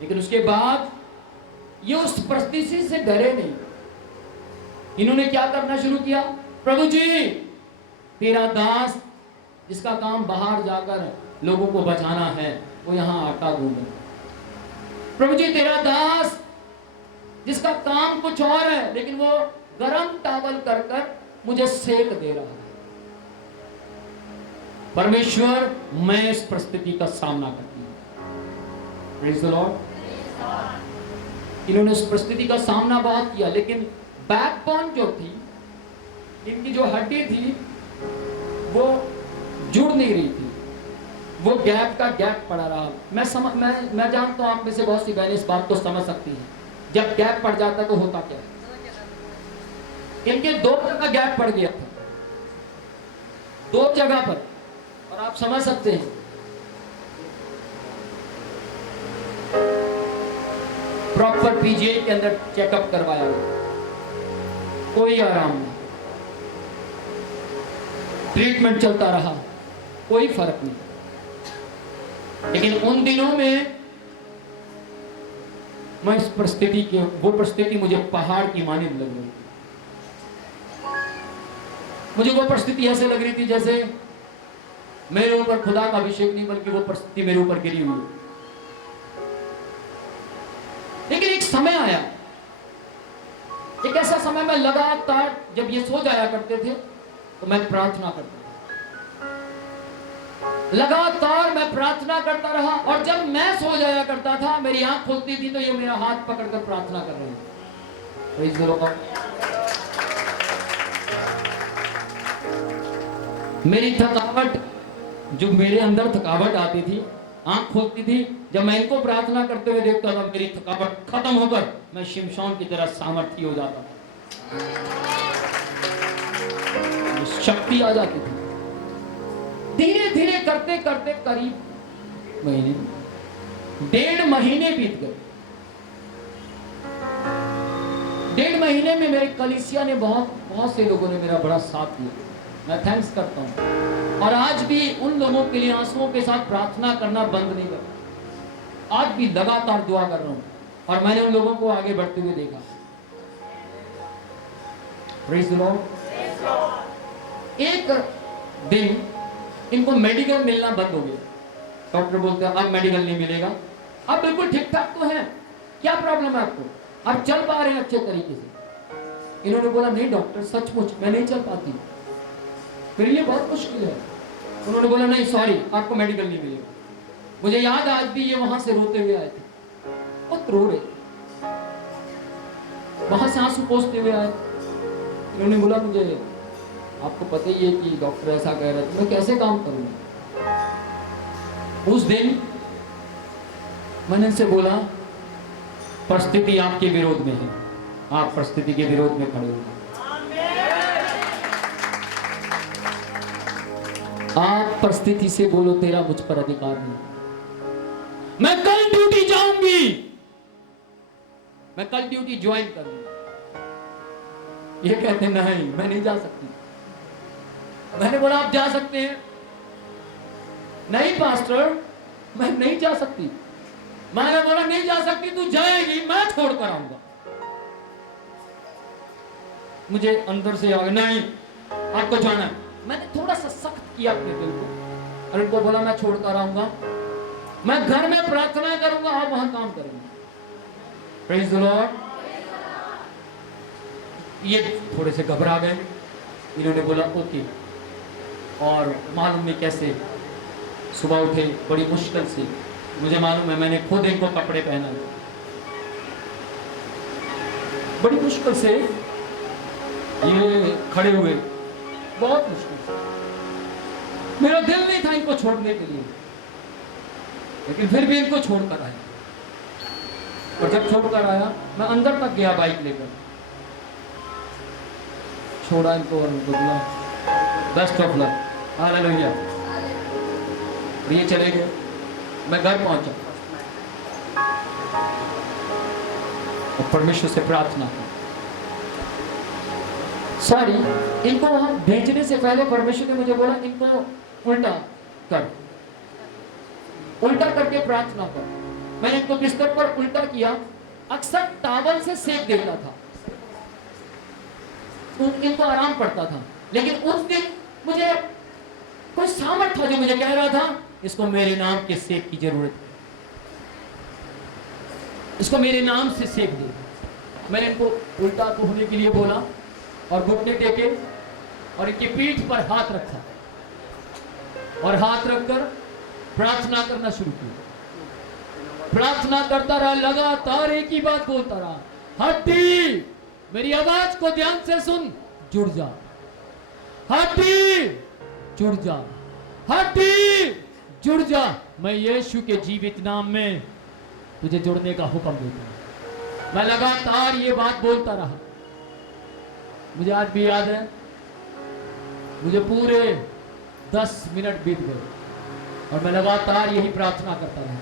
लेकिन उसके बाद ये उस परिस्थिति से डरे नहीं। इन्होंने क्या करना शुरू किया, प्रभु जी तेरा दास जिसका काम बाहर जाकर लोगों को बचाना है वो यहाँ आटा गूंदे। प्रभु जी तेरा दास जिसका काम कुछ और है लेकिन वो गरम टावल कर कर मुझे सेक दे रहा है। परमेश्वर मैं इस परिस्थिति का सामना करती हूँ। Praise the Lord. इन्होंने उस परिस्थिति का सामना बहुत किया, लेकिन बैकबोन जो थी, इनकी जो हड्डी थी वो जुड़ नहीं रही थी, वो गैप का गैप पड़ा रहा। मैं जानता हूं आप में से बहुत सी बहनें इस बात को समझ सकती हैं। जब गैप पड़ जाता तो होता क्या है, इनके 2 जगह गैप पड़ गया था, 2 जगह पर, और आप समझ सकते हैं प्रॉपर पीजीआई के अंदर चेकअप करवाया, कोई आराम नहीं, ट्रीटमेंट चलता रहा, कोई फर्क नहीं। लेकिन उन दिनों में मैं इस परिस्थिति की, वो परिस्थिति मुझे पहाड़ की मानिंद लग रही थी। मुझे वो परिस्थिति ऐसे लग रही थी जैसे मेरे ऊपर खुदा का अभिषेक नहीं बल्कि वो परिस्थिति मेरे ऊपर गिरी हुई। लेकिन एक समय आया, एक ऐसा समय में लगातार जब ये सो जाया करते थे तो मैं प्रार्थना करता था, लगातार मैं प्रार्थना करता रहा, और जब मैं सो जाया करता था मेरी आंख खुलती थी तो ये मेरा हाथ पकड़कर प्रार्थना कर रहे हैं। Praise the Lord. मेरी थकावट, जो मेरे अंदर थकावट आती थी, आंख खुलती थी, जब मैं इनको प्रार्थना करते हुए देखता था मेरी थकावट खत्म होकर मैं शिमशोन की तरह सामर्थ्य हो जाता था, शक्ति आ जाती थी। धीरे धीरे करते करते करीब महीने, 1.5 महीने बीत गए। 1.5 महीने में मेरे कलीसिया ने बहुत से लोगों ने मेरा बड़ा साथ दिया, मैं थैंक्स करता हूं। और आज भी उन लोगों के लिए आंसुओं के साथ प्रार्थना करना बंद नहीं करता, आज भी लगातार दुआ कर रहा हूं, और मैंने उन लोगों को आगे बढ़ते हुए देखा। Praise the Lord. एक दिन इनको मेडिकल मिलना बंद हो गया। डॉक्टर बोलते हैं अब मेडिकल नहीं मिलेगा, अब बिल्कुल ठीक ठाक तो है, क्या प्रॉब्लम है आपको, आप चल पा रहे हैं अच्छे तरीके से। इन्होंने बोला नहीं डॉक्टर सचमुच मैं नहीं चल पाती, मेरे लिए बहुत मुश्किल है। उन्होंने बोला नहीं सॉरी आपको मेडिकल नहीं मिलेगा। मुझे याद आज भी ये वहां से रोते हुए आए थे, बहुत रो रहे थे, वहां से आंसू पोंछते हुए आए। इन्होंने बोला मुझे आपको पता ही है कि डॉक्टर ऐसा कह रहा है, तो मैं कैसे काम करूंगा। उस दिन मैंने इनसे बोला परिस्थिति आपके विरोध में है, आप परिस्थिति के विरोध में खड़े हो, आप परिस्थिति से बोलो तेरा मुझ पर अधिकार नहीं, मैं कल ड्यूटी जाऊंगी, मैं कल ड्यूटी ज्वाइन करूंगी। ये कहते नहीं मैं नहीं जा सकती। मैंने बोला आप जा सकते हैं। नहीं पास्टर मैं नहीं जा सकती। मैंने बोला नहीं जा सकती, तू जाएगी, मैं छोड़ कर आऊंगा। मुझे अंदर से आ गया नहीं आपको जाना है। मैंने थोड़ा सा सख्त किया अपने दिल को और इनको बोला मैं छोड़ कर आऊंगा, मैं घर में प्रार्थना करूंगा, आप वहां काम करेंगे। Praise the Lord. ये थोड़े से घबरा गए। इन्होंने बोला ओके, और मालूम नहीं कैसे सुबह उठे बड़ी मुश्किल से, मुझे मालूम है मैंने खुद इनको कपड़े पहना, बड़ी मुश्किल से ये खड़े हुए, बहुत मुश्किल से। मेरा दिल नहीं था इनको छोड़ने के लिए, लेकिन फिर भी इनको छोड़कर आया। और जब छोड़कर आया मैं अंदर तक गया बाइक लेकर, छोड़ा इनको और उनको बोला बेस्ट ऑफ लक, हालेलुया। और ये चले गए। मैं घर पहुंचा और परमेश्वर से प्रार्थना की। सॉरी, इनको वहां भेजने से पहले परमेश्वर ने मुझे बोला इनको उल्टा कर, उल्टा करके प्रार्थना कर। मैंने इनको बिस्तर पर उल्टा किया, अक्सर टॉवल से सेक देता था, इनको आराम पड़ता था। लेकिन उस दिन मुझे कोई सामर्थ था जो मुझे कह रहा था इसको मेरे नाम के सेक की जरूरत है, इसको मेरे नाम से सेक दे। मैंने इनको उल्टा होने के लिए बोला और घुटने टेके और इनकी पीठ पर हाथ रखा और हाथ रखकर प्रार्थना करना शुरू किया। प्रार्थना करता रहा, लगातार एक ही बात बोलता रहा, हड्डी मेरी आवाज को ध्यान से सुन, जुड़ जा, हड्डी जुड़ जा, हड्डी जुड़ जा, मैं यीशु के जीवित नाम में तुझे जुड़ने का हुक्म देता हूं। मैं लगातार ये बात बोलता रहा। मुझे आज भी याद है, मुझे पूरे 10 मिनट बीत गए और मैं लगातार यही प्रार्थना करता रहा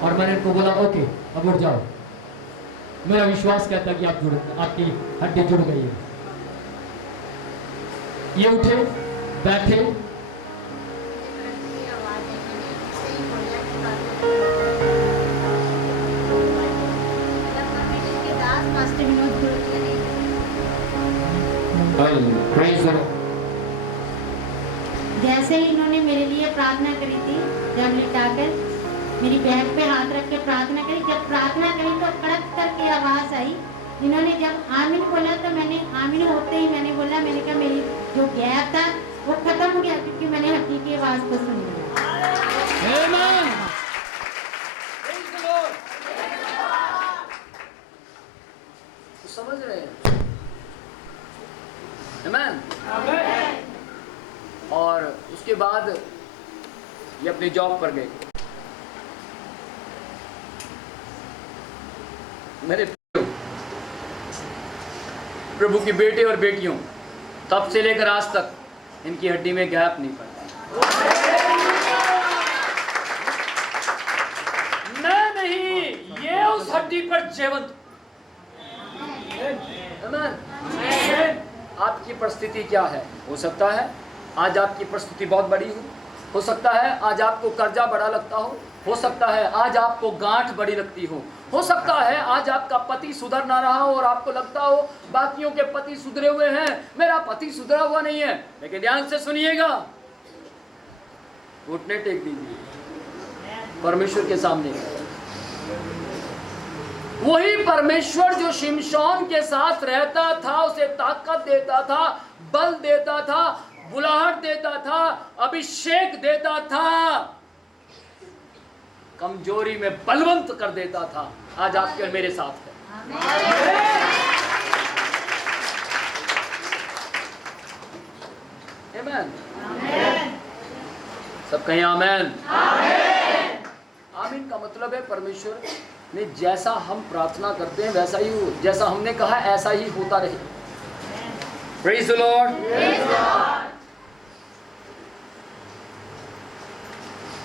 और मैंने इनको बोला ओके अब उठ जाओ। मेरा विश्वास कहता है कि आपकी हड्डी जुड़ गई है। ये उठे, बैठे, जैसे ही इन्होंने मेरे लिए प्रार्थना करी थी, जब लिटाकर मेरी बैग पे हाथ रख के प्रार्थना करी, जब प्रार्थना करी तो कड़क करके आवाज आई। इन्होंने जब आमीन बोला तो मैंने आमीन होते ही मैंने बोला, मैंने कहा मेरी जो गैप था वो खत्म हो गया क्योंकि मैंने हड्डी की आवाज को सुन लिया। समझ रहे हैं? आमीन। और उसके बाद ये अपनी जॉब पर गए। मेरे प्रभु की बेटे और बेटियों, तब से लेकर आज तक इनकी हड्डी में गैप नहीं पड़ा। नहीं, ये उस हड्डी पर जीवंत। आपकी परिस्थिति क्या है? हो सकता है आज आपकी परिस्थिति बहुत बड़ी हो सकता है आज आपको कर्जा बड़ा लगता हो सकता है आज आपको गांठ बड़ी लगती हो सकता है आज आपका पति सुधर ना रहा हो और आपको लगता हो बाकियों के पति सुधरे हुए हैं, मेरा पति सुधरा हुआ नहीं है। लेकिन ध्यान से सुनिएगा, घुटने टेक दीजिए परमेश्वर के सामने। वही परमेश्वर जो शिमशोन के साथ रहता था, उसे ताकत देता था, बल देता था, बुलाहट देता था, अभिषेक देता था, कमजोरी में बलवंत कर देता था, आज आपके और मेरे साथ है। आमीन। सब कहें आमीन। आमीन का मतलब है परमेश्वर ने जैसा हम प्रार्थना करते हैं वैसा ही हो, जैसा हमने कहा ऐसा ही होता रहे। Praise the Lord.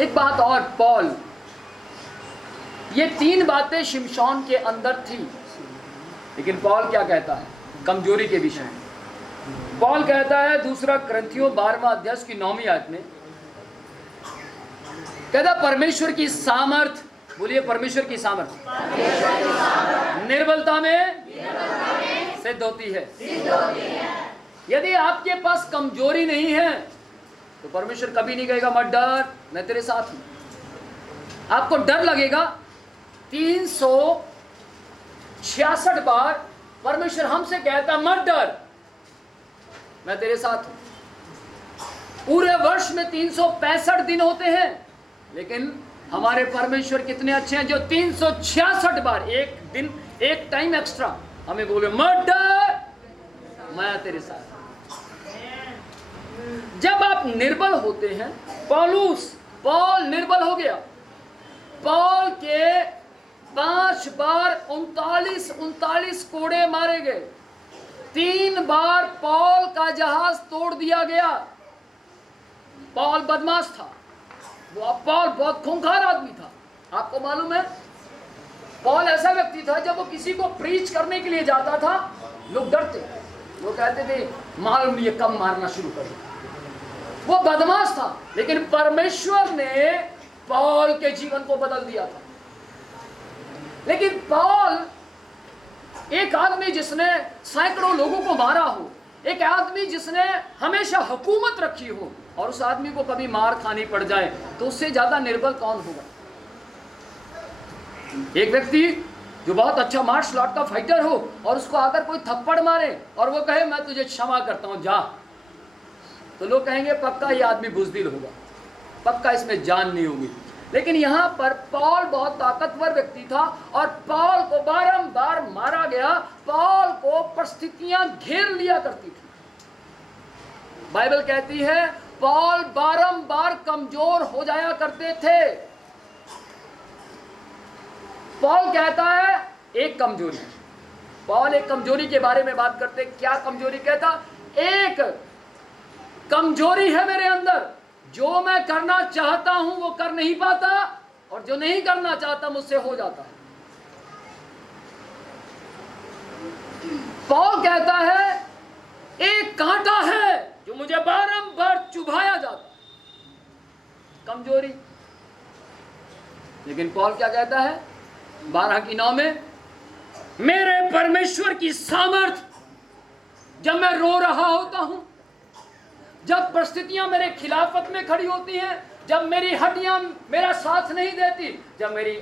एक बात और, पॉल, ये 3 बातें शिमशोन के अंदर थी, लेकिन पॉल क्या कहता है कमजोरी के विषय में? पॉल कहता है दूसरा कुरिन्थियों 12वां अध्याय की 9वीं आयत में, कहता परमेश्वर की सामर्थ, बोलिए परमेश्वर की सामर्थ निर्बलता में सिद्ध होती है। यदि आपके पास कमजोरी नहीं है तो परमेश्वर कभी नहीं कहेगा मत डर, मैं तेरे साथ हूं। आपको डर लगेगा। 366 बार परमेश्वर हमसे कहता मत डर, मैं तेरे साथ हूं। पूरे वर्ष में 365 दिन होते हैं, लेकिन हमारे परमेश्वर कितने अच्छे हैं जो 366 बार एक दिन एक टाइम एक्स्ट्रा हमें बोले मत डर, मैं तेरे साथ। जब आप निर्बल होते हैं, पॉल निर्बल हो गया। पॉल के 5 बार 39 कोड़े मारे गए। 3 बार पॉल का जहाज तोड़ दिया गया। पॉल बदमाश था, पॉल बहुत खूंखार आदमी था। आपको मालूम है, पॉल ऐसा व्यक्ति था जब वो किसी को प्रीच करने के लिए जाता था, लोग डरते, वो कहते थे मालूम ये कम मारना शुरू कर। वो बदमाश था, लेकिन परमेश्वर ने पॉल के जीवन को बदल दिया था। लेकिन पॉल एक आदमी जिसने सैकड़ों लोगों को मारा हो, एक आदमी जिसने हमेशा हुकूमत रखी हो, और उस आदमी को कभी मार खानी पड़ जाए तो उससे ज्यादा निर्बल कौन होगा? एक व्यक्ति जो बहुत अच्छा मार्शल आर्ट का फाइटर हो और उसको आकर कोई थप्पड़ मारे और वो कहे मैं तुझे क्षमा करता हूं जा, तो लोग कहेंगे पक्का ये आदमी बुज़दिल होगा, पक्का इसमें जान नहीं होगी। लेकिन यहां पर पॉल बहुत ताकतवर व्यक्ति था और पॉल को बारंबार मारा गया। पॉल को परिस्थितियां घेर लिया करती थी। बाइबल कहती है पॉल बारंबार कमजोर हो जाया करते थे। पॉल कहता है एक कमजोरी, पॉल एक कमजोरी के बारे में बात करते। क्या कमजोरी कहता? एक कमजोरी है मेरे अंदर, जो मैं करना चाहता हूं वो कर नहीं पाता, और जो नहीं करना चाहता मुझसे हो जाता है। पॉल कहता है एक कांटा है जो मुझे बारंबार चुभाया जाता, कमजोरी। लेकिन पॉल क्या कहता है 12:9 में, मेरे परमेश्वर की सामर्थ, जब मैं रो रहा होता हूं, जब परिस्थितियां मेरे खिलाफत में खड़ी होती हैं, जब मेरी हड्डियां मेरा साथ नहीं देती, जब मेरी